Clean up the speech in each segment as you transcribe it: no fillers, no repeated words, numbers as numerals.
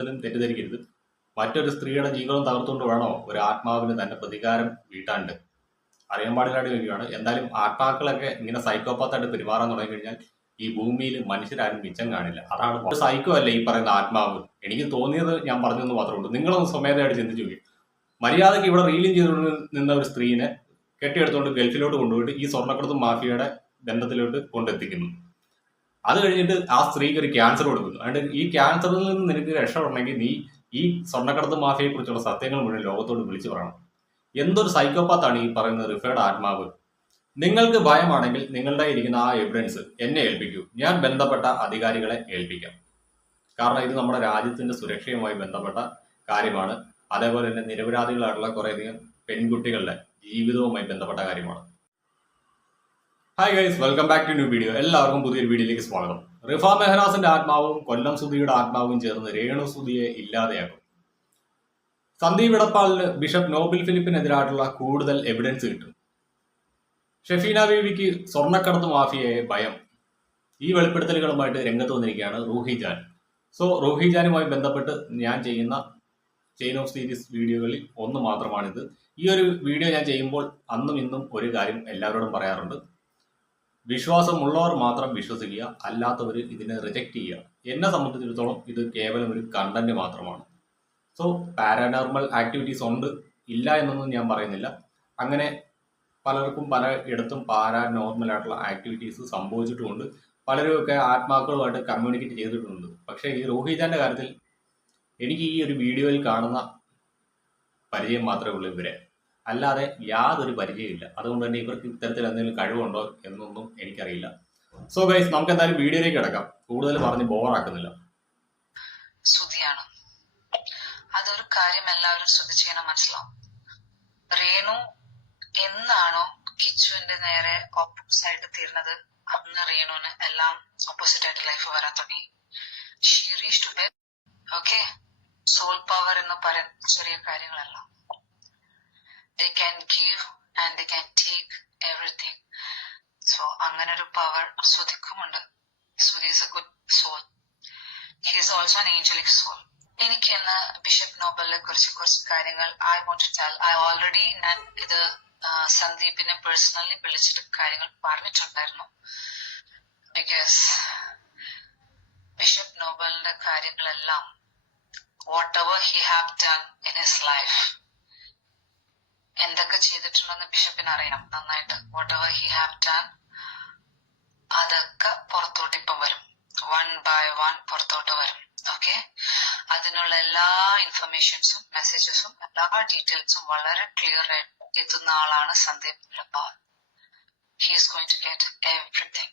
തെറ്റിദ്ധരിക്കരുത്. മറ്റൊരു സ്ത്രീയുടെ ജീവിതം തകർത്തുകൊണ്ട് വേണോ ഒരു ആത്മാവിന് തന്നെ പ്രതികാരം വീട്ടാണ്ട്? അറിയാൻ പാടില്ലാണ്ട് വരികയാണ്. എന്തായാലും ആത്മാക്കളൊക്കെ ഇങ്ങനെ സൈക്കോപാത്തായിട്ട് പെരുമാറാൻ തുടങ്ങി കഴിഞ്ഞാൽ ഈ ഭൂമിയിൽ മനുഷ്യരാരും മിച്ചം കാണില്ല. അതാണ് ഒരു സൈക്കോ അല്ലേ ഈ പറയുന്ന ആത്മാവ്. എനിക്ക് തോന്നിയത് ഞാൻ പറഞ്ഞെന്ന് മാത്രമേ ഉള്ളൂ. നിങ്ങളൊന്ന് സ്വമേധയായിട്ട് ചിന്തിച്ചു നോക്കി. മര്യാദയ്ക്ക് ഇവിടെ റീലിംഗ് ചെയ്തുകൊണ്ട് നിന്ന ഒരു സ്ത്രീനെ കെട്ടിയെടുത്തുകൊണ്ട് ഗൾഫിലോട്ട് കൊണ്ടുപോയിട്ട് ഈ സ്വർണ്ണക്കടത്ത് മാഫിയയുടെ ബന്ധത്തിലോട്ട് കൊണ്ടെത്തിക്കുന്നു. അത് കഴിഞ്ഞിട്ട് ആ സ്ത്രീക്ക് ഒരു ക്യാൻസർ കൊടുക്കുന്നു. അതുകൊണ്ട് ഈ ക്യാൻസറിൽ നിന്ന് നിനക്ക് രക്ഷപ്പെടണമെങ്കിൽ നീ ഈ സ്വർണ്ണക്കടത്ത് മാഫിയയെ കുറിച്ചുള്ള സത്യങ്ങൾ മുഴുവൻ ലോകത്തോട് വിളിച്ചു പറയണം. എന്തൊരു സൈക്കോപാത്താണ് ഈ പറയുന്ന റിഫേർഡ് ആത്മാവ്. നിങ്ങൾക്ക് ഭയമാണെങ്കിൽ നിങ്ങളുടെ ഇരിക്കുന്ന ആ എവിഡൻസ് എന്നെ ഏൽപ്പിക്കൂ. ഞാൻ ബന്ധപ്പെട്ട അധികാരികളെ ഏൽപ്പിക്കാം. കാരണം ഇത് നമ്മുടെ രാജ്യത്തിന്റെ സുരക്ഷയുമായി ബന്ധപ്പെട്ട കാര്യമാണ്. അതേപോലെ തന്നെ നിരപരാധികളായിട്ടുള്ള കുറേയധികം പെൺകുട്ടികളുടെ ജീവിതവുമായി ബന്ധപ്പെട്ട കാര്യമാണ്. Hi guys, welcome back to new video. എല്ലാവർക്കും പുതിയൊരു വീഡിയോയിലേക്ക് സ്വാഗതം. റിഫ മെഹനാസിന്റെ ആത്മാവും കൊല്ലം സുധിയുടെ ആത്മാവും ചേർന്ന് രേണു സുധിയെ ഇല്ലാതെയാക്കും. സന്ദീപ് ഇടപ്പാളിന് ബിഷപ്പ് നോബിൾ ഫിലിപ്പിനെതിരായിട്ടുള്ള കൂടുതൽ എവിഡൻസ് കിട്ടും. ഷെഫീന ബീവിക്ക് സ്വർണ്ണക്കടത്ത് മാഫിയയെ ഭയം. ഈ വെളിപ്പെടുത്തലുകളുമായിട്ട് രംഗത്ത് വന്നിരിക്കുകയാണ് റൂഹി ജാൻ. സോ റൂഹി ജാനുമായി ബന്ധപ്പെട്ട് ഞാൻ ചെയ്യുന്ന ചെയിൻ ഓഫ് സീരീസ് വീഡിയോകളിൽ ഒന്ന് മാത്രമാണിത്. ഈ ഒരു വീഡിയോ ഞാൻ ചെയ്യുമ്പോൾ അന്നും ഇന്നും ഒരു കാര്യം എല്ലാവരോടും പറയാറുണ്ട്: വിശ്വാസമുള്ളവർ മാത്രം വിശ്വസിക്കുക, അല്ലാത്തവർ ഇതിനെ റിജക്റ്റ് ചെയ്യുക. എന്നെ സംബന്ധിച്ചിടത്തോളം ഇത് കേവലം ഒരു കണ്ടന്റ് മാത്രമാണ്. സോ പാരാനോർമൽ ആക്ടിവിറ്റീസ് ഉണ്ട്, ഇല്ല എന്നൊന്നും ഞാൻ പറയുന്നില്ല. അങ്ങനെ പലർക്കും പല ഇടത്തും പാരാനോർമൽ ആയിട്ടുള്ള ആക്ടിവിറ്റീസ് സംഭവിച്ചിട്ടുമുണ്ട്. പലരുമൊക്കെ ആത്മാക്കളുമായിട്ട് കമ്മ്യൂണിക്കേറ്റ് ചെയ്തിട്ടുണ്ട്. പക്ഷേ ഈ റോഹിജാന്റെ കാര്യത്തിൽ എനിക്ക് ഈ ഒരു വീഡിയോയിൽ കാണുന്ന പരിചയം മാത്രമേ ഉള്ളൂ ഇവരെ, അല്ലാതെ യാതൊരു പരിചയമില്ല. അതുകൊണ്ട് തന്നെ ഇവർക്ക് ഇത്തരത്തിൽ എന്തെങ്കിലും കഴിവുണ്ടോ എന്നൊന്നും എനിക്കറിയില്ല. സോ ഗൈസ്, നമുക്ക് എന്തായാലും വീഡിയോയിലേക്ക് കിടക്കാം. കൂടുതൽ പറഞ്ഞ് ബോറാക്കുന്നില്ല. സുധിയാണ്. അതൊരു കാര്യം എല്ലാവരും ശ്രദ്ധിച്ചു മനസ്സിലാവും. രേണു എന്നാണോ കിച്ചുവിന്റെ നേരെ ഓപ്പോസിറ്റ് ആയിട്ട് തീർന്നത്, അന്ന് രേണുവിന് എല്ലാം ഓപ്പോസിറ്റ് ആയിട്ട് ലൈഫ് വരാൻ തുടങ്ങി. She reach to death. Okay, soul power എന്ന് പറയുന്ന ചെറിയ കാര്യങ്ങളല്ല. They can give and they can take everything. So അങ്ങനെ ഒരു പവർ സുധിക്കുമുണ്ട്. Sudhi is a good soul. He is also an angelic soul. എനിക്ക് ഇന്ന് ബിഷപ്പ് നോബലിനെ കുറിച്ച് കുറച്ച് കാര്യങ്ങൾ I want to tell. I already ഞാൻ ഇത് സന്ദീപിനെ പേഴ്സണലി വിളിച്ചിട്ട് കാര്യങ്ങൾ പറഞ്ഞിട്ടുണ്ടായിരുന്നു. ബിക്കോസ് ബിഷപ്പ് നോബലിന്റെ കാര്യങ്ങളെല്ലാം whatever he have done in his life, എന്തൊക്കെ ചെയ്തിട്ടുണ്ടെന്ന് ബിഷപ്പിന് അറിയണം നന്നായിട്ട്. whatever he have done അതൊക്കെ പുറത്തോട്ട് ഇപ്പം വരും. 1 by 1 പുറത്തോട്ട് വരും. ഓക്കെ, അതിനുള്ള എല്ലാ ഇൻഫർമേഷൻസും മെസ്സേജസും എല്ലാ ഡീറ്റെയിൽസും വളരെ ക്ലിയർ ആയിട്ട് എത്തുന്ന ആളാണ് Sandeep Edappal. He is going to get everything.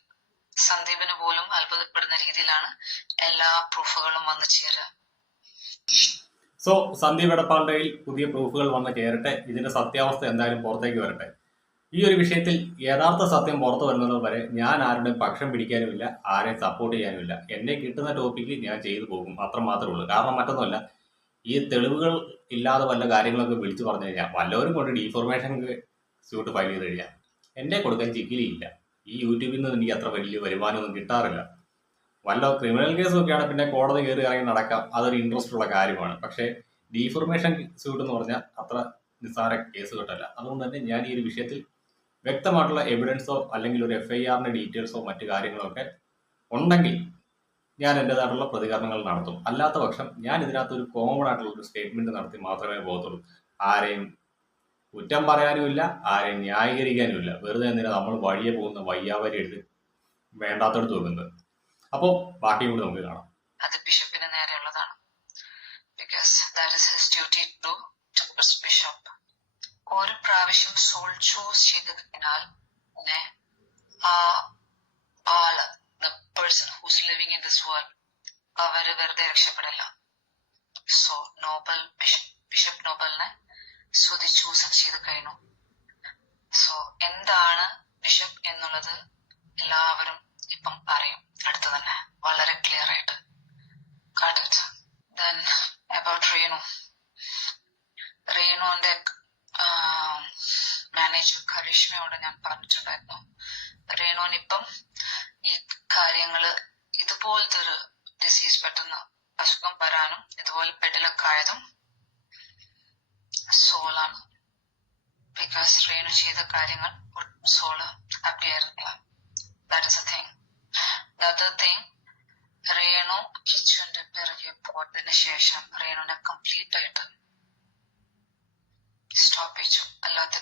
സന്ദീപിന് പോലും അത്ഭുതപ്പെടുന്ന രീതിയിലാണ് എല്ലാ പ്രൂഫുകളും വന്നു ചേരുക. സോ സന്ദീപ് ഇടപ്പാളിന്റെ പുതിയ പ്രൂഫുകൾ വന്ന് ചേരട്ടെ. ഇതിന്റെ സത്യാവസ്ഥ എന്തായാലും പുറത്തേക്ക് വരട്ടെ. ഈ ഒരു വിഷയത്തിൽ യഥാർത്ഥ സത്യം പുറത്തു വരുന്നത് വരെ ഞാൻ ആരുടെയും പക്ഷം പിടിക്കാനുമില്ല, ആരെയും സപ്പോർട്ട് ചെയ്യാനുമില്ല. എന്നെ കിട്ടുന്ന ടോപ്പിക്ക് ഞാൻ ചെയ്തു പോകും, അത്ര മാത്രമേ ഉള്ളൂ. കാരണം മറ്റൊന്നുമല്ല, ഈ തെളിവുകൾ ഇല്ലാതെ വല്ല കാര്യങ്ങളൊക്കെ വിളിച്ചു പറഞ്ഞു കഴിഞ്ഞാൽ വല്ലവരും കൊണ്ട് ഡീഫോർമേഷൻ സ്യൂട്ട് ഫയൽ ചെയ്ത് കഴിഞ്ഞാൽ എന്നെ കൊടുക്കാൻ ചിക്കിലിയില്ല. ഈ യൂട്യൂബിൽ നിന്ന് എനിക്ക് അത്ര വലിയ വരുമാനമൊന്നും കിട്ടാറില്ല. വല്ല ക്രിമിനൽ കേസൊക്കെയാണ് പിന്നെ കോടതി കയറി ഇറങ്ങി നടക്കാം, അതൊരു ഇൻട്രസ്റ്റ് ഉള്ള കാര്യമാണ്. പക്ഷേ ഡീഫോർമേഷൻ സ്യൂട്ട് എന്ന് പറഞ്ഞാൽ അത്ര നിസ്സാര കേസ് കിട്ടല്ല. അതുകൊണ്ട് തന്നെ ഞാൻ ഈ ഒരു വിഷയത്തിൽ വ്യക്തമായിട്ടുള്ള എവിഡൻസോ അല്ലെങ്കിൽ ഒരു FIRന്റെ ഡീറ്റെയിൽസോ മറ്റു കാര്യങ്ങളോ ഒക്കെ ഉണ്ടെങ്കിൽ ഞാൻ എൻ്റെതായിട്ടുള്ള പ്രതികരണങ്ങൾ നടത്തും. അല്ലാത്ത പക്ഷം ഞാൻ ഇതിനകത്ത് ഒരു കോമൺ ആയിട്ടുള്ള ഒരു സ്റ്റേറ്റ്മെന്റ് നടത്തി മാത്രമേ പോകത്തുള്ളൂ. ആരെയും കുറ്റം പറയാനുമില്ല, ആരെയും ന്യായീകരിക്കാനുമില്ല. വെറുതെ എന്തിനാ നമ്മൾ വഴിയെ പോകുന്ന വയ്യാവരി എടുത്ത് വേണ്ടാത്തടുത്ത് വെക്കുന്നത്. അപ്പോൾ ബാക്കിയും കൂടി നമുക്ക് കാണാം. അത് ബിഷപ്പിന് നേരെയുള്ളതാണ്. Because that is his duty towards bishop. ഒരു പ്രാവശ്യം സോൾ ചൂസ് ചെയ്ത് കഴിഞ്ഞാൽ ആ ആള്, the person who's living in this world, അവര് വെറുതെ രക്ഷപ്പെടില്ല. സോ നോബൽ ബിഷപ്പ് നോബലിനെ സുധി ചൂസ് ചെയ്ത് കഴിഞ്ഞു. സോ എന്താണ് ബിഷപ്പ് എന്നുള്ളത് എല്ലാവരും ഇപ്പം അറിയും. അടുത്ത് തന്നെ വളരെ ക്ലിയർ ആയിട്ട്. Got it. Then about റേണുവിന്റെ മാനേജർ കരീഷ്മയോട് ഞാൻ പറഞ്ഞിട്ടുണ്ടായിരുന്നു, റേണുവിനിപ്പം ഈ കാര്യങ്ങള് ഇതുപോലത്തെ ഒരു ഡിസീസ് പെട്ടെന്ന് അസുഖം വരാനും ഇതുപോലെ ബെഡിലൊക്കെ ആയതും സോളാണ്. ബിക്കോസ് റേണു ചെയ്ത കാര്യങ്ങൾ സോള് ഹാപ്പി ആയിരുന്നില്ല. That is a thing. The other thing, Renu കിച്ചുവിന്റെ പിറകെ പോയതിനു ശേഷം റേണുവിനെ കംപ്ലീറ്റ് ആയിട്ട് സ്റ്റോപ്പ് ചെയ്തു. അല്ലാതെ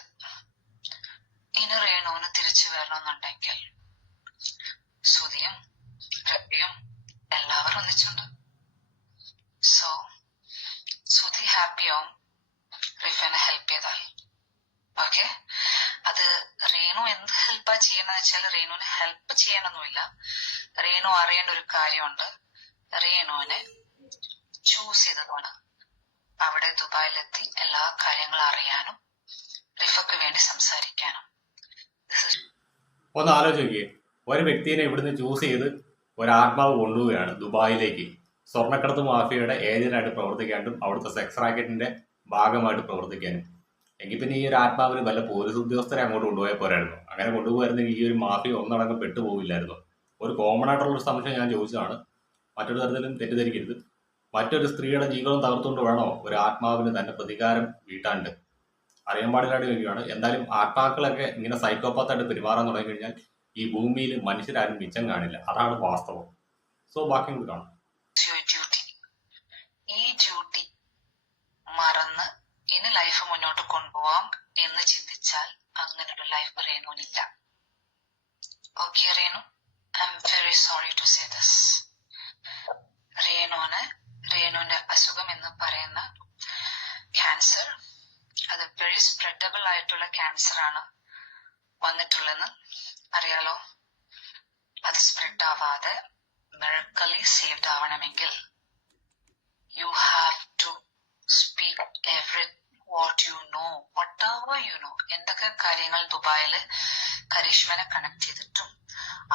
ഇനി റേണുവിന് തിരിച്ചു വരണമെന്നുണ്ടെങ്കിൽ സുധിയും റബ്ബിയും എല്ലാവരും ഒന്നിച്ചുണ്ട്. സോ സുധി ഹാപ്പിയാവും റിഫനെ ഹെൽപ്പ് ചെയ്താൽ. ഓക്കെ, അത് റേണു എന്ത് ഹെൽപ്പാ ചെയ്യണമെന്ന് വെച്ചാൽ റേണുവിനെ ഹെൽപ്പ് ചെയ്യാനൊന്നുമില്ല. റേണു അറിയേണ്ട ഒരു കാര്യമുണ്ട്. റേണുവിനെ ചൂസ് ചെയ്തതാണ് അവിടെ ദുബായിലെത്തി എല്ലാ കാര്യങ്ങളും അറിയാനും റിഫക്ക് വേണ്ടി സംസാരിക്കാനും. ഒന്ന് ആലോചിക്കുക, ഒരു വ്യക്തിയെ ഇവിടുന്ന് ചൂസ് ചെയ്ത് ഒരാത്മാവ് കൊണ്ടുപോവുകയാണ് ദുബായിലേക്ക് സ്വർണ്ണക്കടത്ത് മാഫിയയുടെ ഏജന്റായിട്ട് പ്രവർത്തിക്കാനും അവിടുത്തെ സെക്സ് റാക്കറ്റിന്റെ ഭാഗമായിട്ട് പ്രവർത്തിക്കാനും. എങ്കിൽ പിന്നെ ഈ ഒരു ആത്മാവിന് വല്ല പോലീസ് ഉദ്യോഗസ്ഥരെ അങ്ങോട്ട് കൊണ്ടുപോയാൽ പോരായിരുന്നു. അങ്ങനെ കൊണ്ടുപോയിരുന്നെങ്കിൽ ഈ ഒരു മാഫിയ ഒന്നടങ്കം പെട്ടുപോകില്ലായിരുന്നു. ഒരു കോമൺ ആയിട്ടുള്ള ഒരു സംശയം ഞാൻ ചോദിച്ചതാണ്, മറ്റൊരു തരത്തിലും തെറ്റിദ്ധരിക്കരുത്. മറ്റൊരു സ്ത്രീയുടെ ജീവിതം തകർത്തുകൊണ്ട് വേണോ ഒരു ആത്മാവിന് തന്നെ പ്രതികാരം വീട്ടാണ്ട്? അറിയാൻ പാടില്ലാണ്ട് ചോദിക്കുകയാണ്. എന്തായാലും ആത്മാക്കളൊക്കെ ഇങ്ങനെ സൈക്കോപാത്തായിട്ട് പെരുമാറാൻ തുടങ്ങി കഴിഞ്ഞാൽ ഈ ഭൂമിയിൽ മനുഷ്യരാരും മിച്ചം കാണില്ല. അതാണ് വാസ്തവം. സോ ബാക്കി കൂടി കാണാം. ഈ ഡ്യൂട്ടി മറന്ന് ഇനി ലൈഫ് മുന്നോട്ട് കൊണ്ടുപോവാം എന്ന് ചിന്തിച്ചാൽ അങ്ങനൊരു ലൈഫ് റേണുവിനില്ല. Okay Renu, I'm very sorry to say this. റേണുവിന്റെ അസുഖം എന്ന് പറയുന്ന ക്യാൻസർ, അത് വെരി സ്പ്രെഡബിൾ ആയിട്ടുള്ള ക്യാൻസർ ആണ് വന്നിട്ടുള്ളതെന്ന് അറിയാലോ. അത് സ്പ്രെഡ് ആവാതെ മിറക്കലി സേവ്ഡ് ആവണമെങ്കിൽ you have to speak every what you know, whatever you know. എന്തൊക്കെ കാര്യങ്ങൾ ദുബായില് കരീഷ്മനെ കണക്ട് ചെയ്തിട്ടും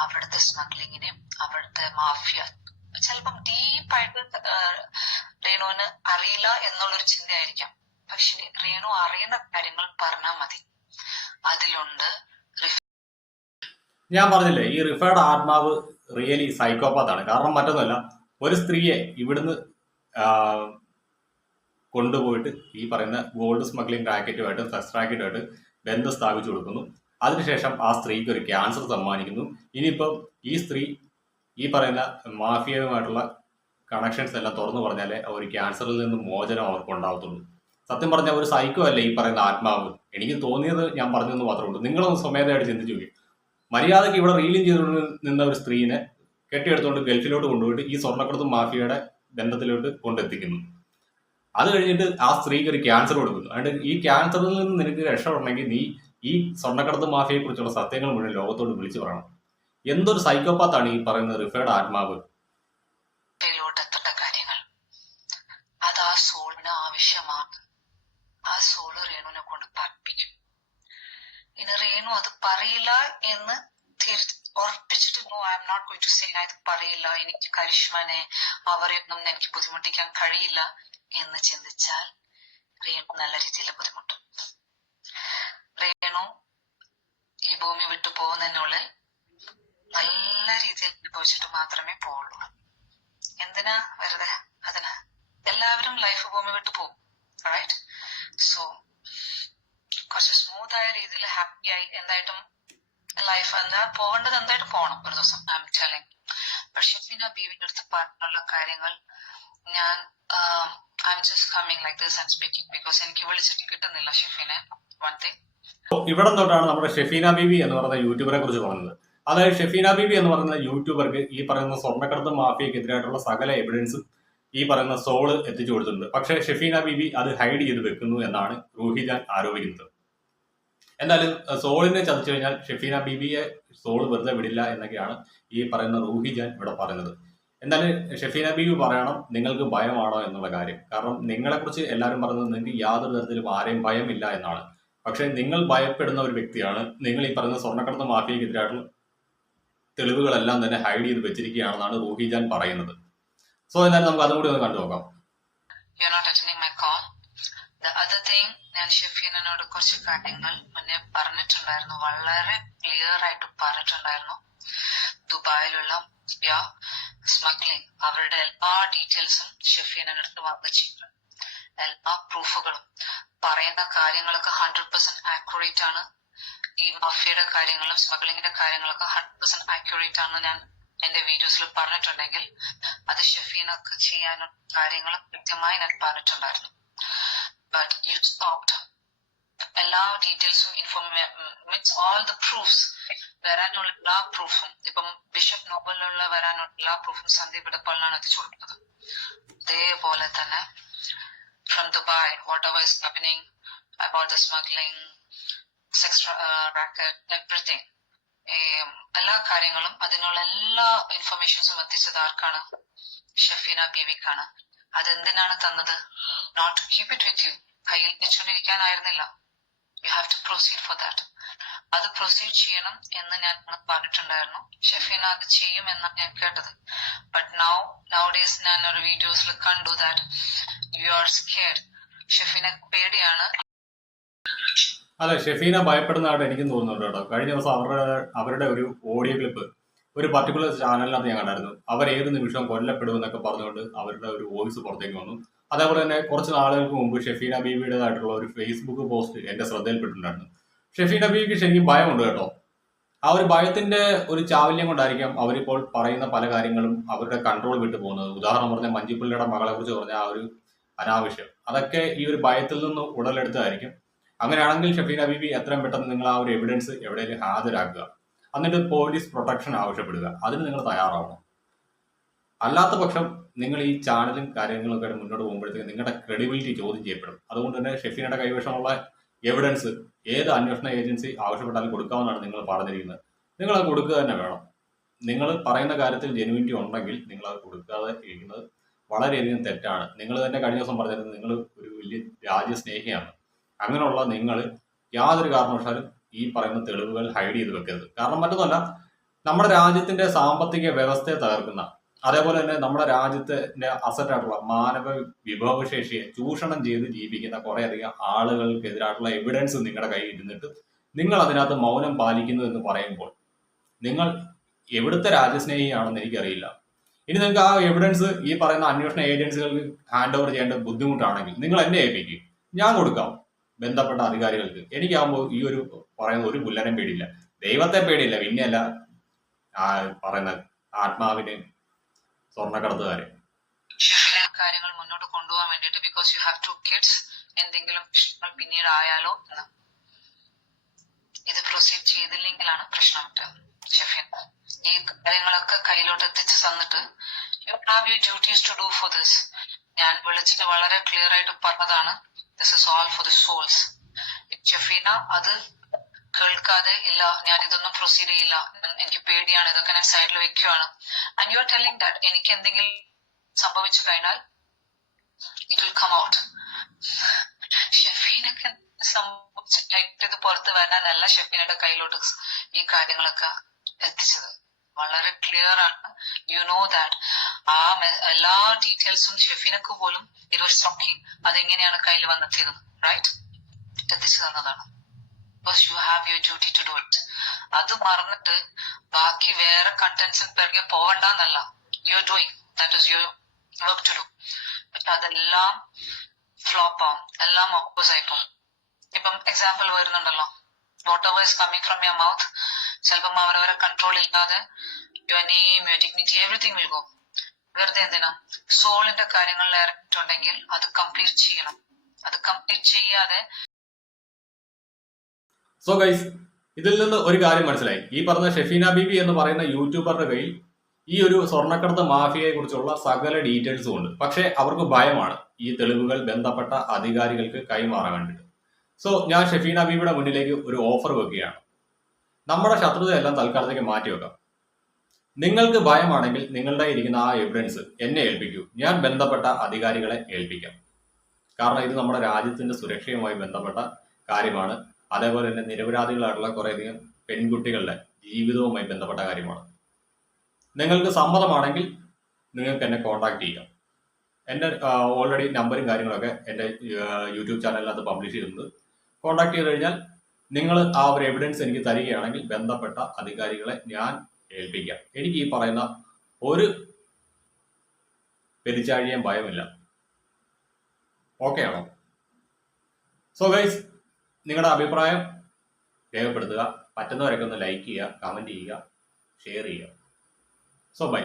അവിടുത്തെ സ്മഗ്ലിങ്ങിനെയും അവിടുത്തെ മാഫിയ ചിലപ്പം ഡീപ്പായിട്ട് റേണുവിന് അറിയില്ല എന്നുള്ളൊരു ചിന്തയായിരിക്കാം. പക്ഷെ റേണു അറിയുന്ന കാര്യങ്ങൾ പറഞ്ഞാൽ മതി. അതിലുണ്ട് ഞാൻ പറഞ്ഞില്ലേ, ഈ റിഫയുടെ ആത്മാവ് റിയലി സൈക്കോപാത്താണ്. കാരണം മറ്റൊന്നുമല്ല, ഒരു സ്ത്രീയെ ഇവിടുന്ന് കൊണ്ടുപോയിട്ട് ഈ പറയുന്ന ഗോൾഡ് സ്മഗ്ലിംഗ് റാക്കറ്റുമായിട്ട് സെക്സ് റാക്കറ്റുമായിട്ട് ബന്ധം സ്ഥാപിച്ചു കൊടുക്കുന്നു. അതിനുശേഷം ആ സ്ത്രീക്ക് ഒരു ക്യാൻസർ സമ്മാനിക്കുന്നു. ഇനിയിപ്പം ഈ സ്ത്രീ ഈ പറയുന്ന മാഫിയയുമായിട്ടുള്ള കണക്ഷൻസ് എല്ലാം തുറന്നു പറഞ്ഞാലേ ഒരു ക്യാൻസറിൽ നിന്ന് മോചനം അവർക്ക് ഉണ്ടാകത്തുള്ളൂ. സത്യം പറഞ്ഞാൽ ഒരു സൈക്കോ അല്ലേ ഈ പറയുന്ന ആത്മാവ്. എനിക്ക് തോന്നിയത് ഞാൻ പറഞ്ഞതെന്ന് മാത്രമേ ഉള്ളൂ. നിങ്ങളൊന്ന് സ്വമേധയായിട്ട് ചിന്തിച്ചു നോക്കി. മര്യാദയ്ക്ക് ഇവിടെ റീലിംഗ് ചെയ്തുകൊണ്ട് നിന്ന ഒരു സ്ത്രീനെ കെട്ടിയെടുത്തുകൊണ്ട് ഗൾഫിലോട്ട് കൊണ്ടുപോയിട്ട് ഈ സ്വർണ്ണക്കടത്തും മാഫിയയുടെ ബന്ധത്തിലോട്ട് കൊണ്ടെത്തിക്കുന്നു. അത് കഴിഞ്ഞിട്ട് ആ സ്ത്രീക്ക് ഒരു ക്യാൻസർ കൊടുക്കുന്നു. അതുകൊണ്ട് ഈ ക്യാൻസറിൽ നിന്ന് നിനക്ക് രക്ഷപ്പെടണമെങ്കിൽ നീ ഈ സ്വർണ്ണക്കടത്ത് മാഫിയയെ കുറിച്ചുള്ള സത്യങ്ങൾ മുഴുവൻ ലോകത്തോട് വിളിച്ചു പറയണം. എന്തൊരു സൈക്കോപാത്താണ് ഈ പറയുന്ന റിഫയുടെ ആത്മാവ്. എത്തേണ്ട കാര്യങ്ങൾ അത് ആ സോളിന് ആവശ്യമാണ്. ആ സോള് റേണുവിനെ കൊണ്ട് പഠിപ്പിക്കും. ഇനി റേണു അത് പറയില്ല എന്ന് ഉറപ്പിച്ചിട്ടുണ്ടോ? I'm not going to say ഇത് പറയില്ല, എനിക്ക് കരിഷ്മനെ അവരെയൊന്നും എനിക്ക് ബുദ്ധിമുട്ടിക്കാൻ കഴിയില്ല എന്ന് ചിന്തിച്ചാൽ റേണു നല്ല രീതിയിൽ ബുദ്ധിമുട്ടും. റേണു ഈ ഭൂമി വിട്ടു പോകുന്നതിനുള്ളിൽ നല്ല രീതിയിൽ അനുഭവിച്ചിട്ട് മാത്രമേ പോവുള്ളൂ. എന്തിനാ വെറുതെ അതിന്? എല്ലാവരും ലൈഫ് ഭൂമി വിട്ടു പോകും. റൈറ്റ്? സോ കുറച്ച് സ്മൂത്ത് ആയ രീതിയിൽ ഹാപ്പിയായി എന്തായിട്ടും ലൈഫ് എന്താ പോകേണ്ടത് എന്തായിട്ട് പോകണം ഒരു ദിവസം. I M telling. പക്ഷെ പിന്നെ ബീവിന്റെ അടുത്ത് പറഞ്ഞുള്ള കാര്യങ്ങൾ ഞാൻ I am just coming like this and speaking because എനിക്ക് വിളിച്ചിട്ട് കിട്ടുന്നില്ല ഷെഫീനെ. വൺ തിങ്, ഇവിടെ തൊട്ടാണ് നമ്മുടെ ഷെഫീന ബീബി എന്ന് പറയുന്ന യൂട്യൂബറെ കുറിച്ച് പറഞ്ഞത്. അതായത് ഷെഫീന ബീബി എന്ന് പറയുന്ന യൂട്യൂബർക്ക് ഈ പറയുന്ന സ്വർണ്ണക്കടത്ത് മാഫിയക്കെതിരായിട്ടുള്ള സകല എവിഡൻസും ഈ പറയുന്ന സോള് എത്തിച്ചു കൊടുത്തിട്ടുണ്ട്. പക്ഷേ ഷെഫീന ബീബി അത് ഹൈഡ് ചെയ്ത് വെക്കുന്നു എന്നാണ് റൂഹിജാൻ ആരോപിക്കുന്നത്. എന്തായാലും സോളിനെ ചതച്ചു കഴിഞ്ഞാൽ ഷെഫീന ബീബിയെ സോള് വെറുതെ വിടില്ല എന്നൊക്കെയാണ് ഈ പറയുന്ന റൂഹിജാൻ ഇവിടെ പറയുന്നത്. എന്തായാലും ഷെഫീന ബീബി പറയണം നിങ്ങൾക്ക് ഭയമാണോ എന്നുള്ള കാര്യം. കാരണം നിങ്ങളെക്കുറിച്ച് എല്ലാവരും പറയുന്നത് നിങ്ങൾക്ക് യാതൊരു തരത്തിലും ആരെയും ഭയമില്ല എന്നാണ്. പക്ഷെ നിങ്ങൾ ഭയപ്പെടുന്ന ഒരു വ്യക്തിയാണ്. നിങ്ങൾ ഈ പറയുന്ന സ്വർണ്ണക്കടത്ത് മാഫിയക്കെതിരായിട്ടുള്ള തെളിവുകളെല്ലാം തന്നെ ഹൈഡ് ചെയ്ത് വെച്ചിരിക്കുകയാണെന്നാണ് റൂഹിജാൻ പറയുന്നത്. സോ എന്തായാലും നമുക്ക് അതും കൂടി ഒന്ന് കണ്ടു നോക്കാം. ദ അതർ തിങ്, ഞാൻ ഷെഫീനോട് കുറച്ച് കാര്യങ്ങൾ മുന്നേ പറഞ്ഞിട്ടുണ്ടായിരുന്നു, വളരെ ക്ലിയർ ആയിട്ട് പറഞ്ഞിട്ടുണ്ടായിരുന്നു. ദുബായിലുള്ള സ്മഗ്ലിംഗ് അവരുടെ എല്ലാ ഡീറ്റെയിൽസും ഷെഫീനടുത്ത് അടുത്ത് വന്നിട്ടുണ്ട്. എല്ലാ പ്രൂഫുകളും പറയുന്ന കാര്യങ്ങളൊക്കെ 100% ആക്യുറേറ്റ് ആണ്. ഈ മഫിയുടെ കാര്യങ്ങളും സ്മഗ്ലിങ്ങിന്റെ കാര്യങ്ങളൊക്കെ 100% ആക്യുറേറ്റ് ആണെന്ന് ഞാൻ എന്റെ വീഡിയോസിൽ പറഞ്ഞിട്ടുണ്ടെങ്കിൽ അത് ഷെഫീനൊക്കെ ചെയ്യാനുള്ള കാര്യങ്ങൾ കൃത്യമായി ഞാൻ പറഞ്ഞിട്ടുണ്ടായിരുന്നു. But you stopped. എല്ലാ ഡീറ്റെയിൽസും മീൻസ് ഓൾ ദ പ്രൂഫ്സ്, വരാനുള്ള എല്ലാ പ്രൂഫും, ഇപ്പം ബിഷപ്പ് നോബലിലുള്ള വരാനുള്ള എല്ലാ പ്രൂഫും സന്ദീപ് ഇടപ്പാളിനാണ് എത്തിച്ചു കൊടുത്തത്. അതേപോലെ തന്നെ from Dubai whatever is happening about the smuggling, sex racket, everything, എല്ലാ കാര്യങ്ങളും അതിനുള്ള എല്ലാ ഇൻഫർമേഷൻസും എത്തിച്ചത് ആർക്കാണ്? ഷെഫീന ബീവിക്കാണ്. അതെന്തിനാണ് തന്നത്? Not to keep it with you, കയ്യിൽ വെച്ചുകൊണ്ടിരിക്കാനായിരുന്നില്ല. You have to proceed for that. അത് പ്രൊസീഡ് ചെയ്യണം എന്ന് ഞാൻ പറഞ്ഞിട്ടുണ്ടായിരുന്നു. ഷെഫീന അത് ചെയ്യും എന്നാണ് ഞാൻ കേട്ടത്. ബട്ട് നൗ ഡേയ്സ് ഞാൻ ഒരു വീഡിയോസിൽ കണ്ടു that you are scared. Shefeena പേടിയാണ്. അല്ല, ഷെഫീന ഭയപ്പെടുന്നതായിട്ട് എനിക്കും തോന്നുന്നുണ്ട് കേട്ടോ. കഴിഞ്ഞ ദിവസം അവരുടെ ഒരു ഓഡിയോ ക്ലിപ്പ് ഒരു പർട്ടിക്കുലർ ചാനലിനകത്ത് ഞാൻ കണ്ടായിരുന്നു. അവർ ഏത് നിമിഷവും കൊല്ലപ്പെടുമെന്നൊക്കെ പറഞ്ഞുകൊണ്ട് അവരുടെ ഒരു വോയിസ് പുറത്തേക്ക് വന്നു. അതേപോലെ തന്നെ കുറച്ച് നാളുകൾക്ക് മുമ്പ് ഷെഫീന ബീവിയുടേതായിട്ടുള്ള ഒരു ഫേസ്ബുക്ക് പോസ്റ്റ് എന്റെ ശ്രദ്ധയിൽപ്പെട്ടിട്ടുണ്ടായിരുന്നു. ഷെഫീന ബീവിക്ക് ശരിക്കും ഭയമുണ്ട് കേട്ടോ. ആ ഒരു ഭയത്തിന്റെ ഒരു ചാവല്യം കൊണ്ടായിരിക്കാം അവരിപ്പോൾ പറയുന്ന പല കാര്യങ്ങളും അവരുടെ കൺട്രോൾ വിട്ടു പോകുന്നത്. ഉദാഹരണം പറഞ്ഞാൽ മഞ്ജുപിള്ളയുടെ മകളെ കുറിച്ച് പറഞ്ഞ ആ ഒരു അനാവശ്യം, അതൊക്കെ ഈ ഒരു ഭയത്തിൽ നിന്ന് ഉടലെടുത്തതായിരിക്കും. അങ്ങനെയാണെങ്കിൽ ഷെഫീന ബീവി എത്രയും പെട്ടെന്ന് നിങ്ങൾ ആ ഒരു എവിഡൻസ് എവിടെയെങ്കിലും ഹാജരാക്കുക, എന്നിട്ട് പോലീസ് പ്രൊട്ടക്ഷൻ ആവശ്യപ്പെടുക. അതിന് നിങ്ങൾ തയ്യാറാവണം. അല്ലാത്ത പക്ഷം നിങ്ങൾ ഈ ചാനലും കാര്യങ്ങളൊക്കെ മുന്നോട്ട് പോകുമ്പോഴത്തേക്ക് നിങ്ങളുടെ ക്രെഡിബിലിറ്റി ചോദ്യം ചെയ്യപ്പെടും. അതുകൊണ്ട് തന്നെ ഷെഫീനയുടെ കൈവശമുള്ള എവിഡൻസ് ഏത് അന്വേഷണ ഏജൻസി ആവശ്യപ്പെട്ടാലും കൊടുക്കാമെന്നാണ് നിങ്ങൾ പറഞ്ഞിരിക്കുന്നത്. നിങ്ങൾ അത് കൊടുക്കുക തന്നെ വേണം. നിങ്ങൾ പറയുന്ന കാര്യത്തിൽ ജെനുവിനിറ്റി ഉണ്ടെങ്കിൽ നിങ്ങൾ അത് കൊടുക്കാതെ ഇരിക്കുന്നത് വളരെയധികം തെറ്റാണ്. നിങ്ങൾ തന്നെ കഴിഞ്ഞ ദിവസം പറഞ്ഞിരുന്നത് നിങ്ങൾ ഒരു വലിയ രാജ്യസ്നേഹിയാണ്. അങ്ങനെയുള്ള നിങ്ങൾ യാതൊരു കാരണവശാലും ഈ പറയുന്ന തെളിവുകൾ ഹൈഡ് ചെയ്ത് വെക്കരുത്. കാരണം മറ്റൊന്നുമല്ല, നമ്മുടെ രാജ്യത്തിന്റെ സാമ്പത്തിക വ്യവസ്ഥയെ തകർക്കുന്ന, അതേപോലെ തന്നെ നമ്മുടെ രാജ്യത്തിന്റെ അസറ്റായിട്ടുള്ള മാനവ വിഭവശേഷിയെ ചൂഷണം ചെയ്ത് ജീവിക്കുന്ന കുറേയധികം ആളുകൾക്കെതിരായിട്ടുള്ള എവിഡൻസ് നിങ്ങളുടെ കയ്യിൽ ഇരുന്നിട്ട് നിങ്ങൾ അതിനകത്ത് മൗനം പാലിക്കുന്നു എന്ന് പറയുമ്പോൾ നിങ്ങൾ എവിടുത്തെ രാജ്യസ്നേഹിയാണെന്ന് എനിക്കറിയില്ല. ഇനി നിങ്ങൾക്ക് ആ എവിഡൻസ് ഈ പറയുന്ന അന്വേഷണ ഏജൻസികൾക്ക് ഹാൻഡ് ഓവർ ചെയ്യേണ്ട ബുദ്ധിമുട്ടാണെങ്കിൽ നിങ്ങൾ എന്നെ ഏൽപ്പിക്കും, ഞാൻ കൊടുക്കാം ബന്ധപ്പെട്ട അധികാരികൾക്ക്. എനിക്കാകുമ്പോൾ ഈ ഒരു പറയുന്ന ഒരു പുല്ലനും പേടിയില്ല, ദൈവത്തെ പേടിയില്ല, പിന്നെയല്ല പറയുന്ന ആത്മാവിന് സ്വർണ്ണക്കടത്തുകാരെ. കാര്യങ്ങൾ മുന്നോട്ട് കൊണ്ടുപോകാൻ വേണ്ടിയിട്ട്, ബിക്കോസ് യു ഹാവ് 2 കിഡ്സ്, എന്തെങ്കിലും പ്രശ്നങ്ങൾ പിന്നീട് ആയാലോ എന്ന്. ഇത് പ്രൊസീഡ് ചെയ്തില്ലെങ്കിലാണ് പ്രശ്നം. ഷെഫീൻ ഈ കാര്യങ്ങളൊക്കെ കയ്യിലോട്ട് എത്തിച്ചു തന്നിട്ട് you have your duties to do for this. ഞാൻ വിളിച്ചിട്ട് വളരെ ക്ലിയർ ആയിട്ട് പറഞ്ഞതാണ്, this is all for the souls. Shefina അത് കേൾക്കാതെ, ഇല്ല ഞാൻ ഇതൊന്നും പ്രൊസീഡ് ചെയ്യില്ല, എനിക്ക് പേടിയാണ്, ഇതൊക്കെ ഞാൻ സൈഡിൽ വെക്കുകയാണ്. And you are telling that എനിക്ക് എന്തെങ്കിലും സംഭവിച്ചു കഴിഞ്ഞാൽ ഇറ്റ് വിൽ കം ഔട്ട്. ഷെഫീനൊക്കെ സംഭവിച്ചിട്ട് ഇത് പുറത്ത് വരാനല്ല ഷെഫീനയുടെ കയ്യിലോട്ട് ഈ കാര്യങ്ങളൊക്കെ എത്തിച്ചത്. വളരെ ക്ലിയർ ആണ്. യു നോ ദാറ്റ് ആ എല്ലാ ഡീറ്റെയിൽസും ഷെഫീനക്ക് പോലും ഇറ്റ് വാസ് ഷോക്കിംഗ്. അതെങ്ങനെയാണ് കയ്യിൽ വന്നെത്തിയത്, റൈറ്റ്? എത്തിച്ചു തന്നതാണ്. Because you have your duty to do it. അത് മറന്നിട്ട് ബാക്കി വേറെ കണ്ടന്റ്സിന് പിറകെ പോവണ്ടെന്നല്ല. You are doing that is your work to do. പക്ഷെ അതെല്ലാം ഫ്ലോപ്പ് ആവും, എല്ലാം ഓപ്പോസ് ആയിപ്പോവും. ഇപ്പം എക്സാമ്പിൾ വരുന്നുണ്ടല്ലോ, what ever is coming from your mouth, ചിലപ്പം അവരവരെ കൺട്രോൾ ഇല്ലാതെ your name, your dignity, everything will go. വെറുതെ എന്തിനാ? സോളിന്റെ കാര്യങ്ങളിൽ ഇറങ്ങിയിട്ടുണ്ടെങ്കിൽ അത് കംപ്ലീറ്റ് ചെയ്യണം. അത് കംപ്ലീറ്റ് ചെയ്യാതെ. സോ ഗൈസ്, ഇതിൽ നിന്ന് ഒരു കാര്യം മനസ്സിലായി. ഈ പറഞ്ഞ ഷെഫീന ബീബി എന്ന് പറയുന്ന യൂട്യൂബറുടെ കയ്യിൽ ഈ ഒരു സ്വർണ്ണക്കടത്ത് മാഫിയയെ കുറിച്ചുള്ള സകല ഡീറ്റെയിൽസും ഉണ്ട്. പക്ഷെ അവർക്ക് ഭയമാണ് ഈ തെളിവുകൾ ബന്ധപ്പെട്ട അധികാരികൾക്ക് കൈമാറാൻ വേണ്ടിയിട്ട്. സോ ഞാൻ ഷെഫീന ബീബിയുടെ മുന്നിലേക്ക് ഒരു ഓഫർ വെക്കുകയാണ്. നമ്മുടെ ശത്രുതയെല്ലാം തൽക്കാലത്തേക്ക് മാറ്റിവെക്കാം. നിങ്ങൾക്ക് ഭയമാണെങ്കിൽ നിങ്ങളുടെ ഇരിക്കുന്ന ആ എവിഡൻസ് എന്നെ ഏൽപ്പിക്കൂ, ഞാൻ ബന്ധപ്പെട്ട അധികാരികളെ ഏൽപ്പിക്കാം. കാരണം ഇത് നമ്മുടെ രാജ്യത്തിന്റെ സുരക്ഷയുമായി ബന്ധപ്പെട്ട കാര്യമാണ്. അതേപോലെ തന്നെ നിരപരാധികളായിട്ടുള്ള കുറേയധികം പെൺകുട്ടികളുടെ ജീവിതവുമായി ബന്ധപ്പെട്ട കാര്യമാണ്. നിങ്ങൾക്ക് സമ്മതമാണെങ്കിൽ നിങ്ങൾക്ക് എന്നെ കോൺടാക്ട് ചെയ്യാം. എൻ്റെ ഓൾറെഡി നമ്പറും കാര്യങ്ങളൊക്കെ എൻ്റെ യൂട്യൂബ് ചാനലിനകത്ത് പബ്ലിഷ് ചെയ്തിട്ടുണ്ട്. കോൺടാക്ട് ചെയ്ത് കഴിഞ്ഞാൽ നിങ്ങൾ ആ ഒരു എവിഡൻസ് എനിക്ക് തരികയാണെങ്കിൽ ബന്ധപ്പെട്ട അധികാരികളെ ഞാൻ ഏൽപ്പിക്കാം. എനിക്ക് ഈ പറയുന്ന ഒരു പെരിച്ചാഴിയും ഭയമില്ല. ഓക്കെ ആണോ? സോ ഗൈസ്, നിങ്ങളുടെ അഭിപ്രായം രേഖപ്പെടുത്തുക. പറ്റുന്നവരൊക്കെ ഒന്ന് ലൈക്ക് ചെയ്യുക, കമൻറ്റ് ചെയ്യുക, ഷെയർ ചെയ്യുക. So by.